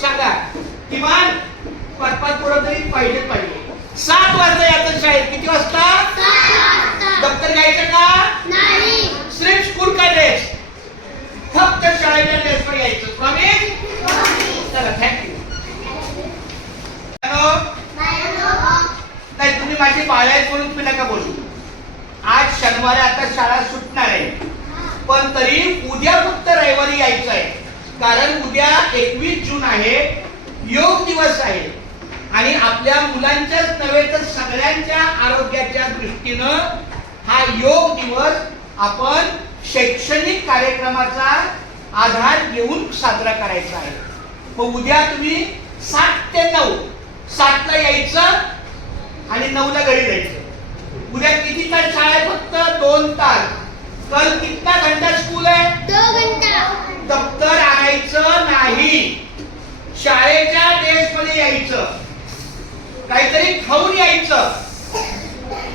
सांगा किमान 5-5 पुढं तरी पाहिजे. 7 वाजता यायचं शाळेत. किती वाजता? 7 वाजता. दप्तर घ्यायचं का नाही. सिर्फ स्कूल का ड्रेस, फक्त शाळेच्या ड्रेसवर यायचं. प्रॉमिस? चला थँक्यू. नाही तुम्ही माझी बाळ आहेत म्हणून तुम्ही नका बोलू. आज शनिवार आता शाळा सुटणार आहे, पण तरी उद्या फक्त रविवारी यायचं आहे. कारण उद्या 21 जून आहे, योग दिवस आहे. आणि आपल्या मुलांच्याच नव्हे तर सगळ्यांच्या आरोग्याच्या दृष्टीनं हा योग दिवस आपण शैक्षणिक कार्यक्रमाचा आधार घेऊन साजरा करायचा आहे. मग उद्या तुम्ही 7 ते 9, 7 ला यायचं आणि 9 ला घरी जायचं. उद्या किती तास शाळा आहे? फक्त 2 तास. कल कितना घंटा स्कूल है? 2 घंटा. दप्तर आणायचं नाही, शाळेच्या ड्रेस मध्ये यायचं, काहीतरी खाऊन यायचं.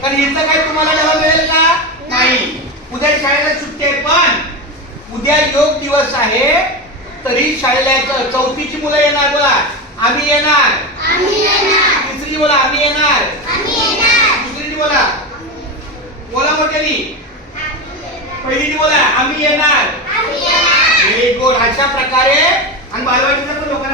कारण इथं काय तुम्हाला डबा मिळेल का? नाही. उद्या शाळेला सुट्टी आहे, पण उद्या योग दिवस आहे तरी शाळेला यायचं. 4थीची मुलं येणार, बोला आम्ही येणार. आम्ही येणार. 3री बोला आम्ही येणार. आम्ही येणार. 2री बोला, बोला मोठ्यानी. 1ली बोला आम्ही येणार. आम्ही येणार. Very good. अशा प्रकारे आणि बालवाडीच्या पण लोकांना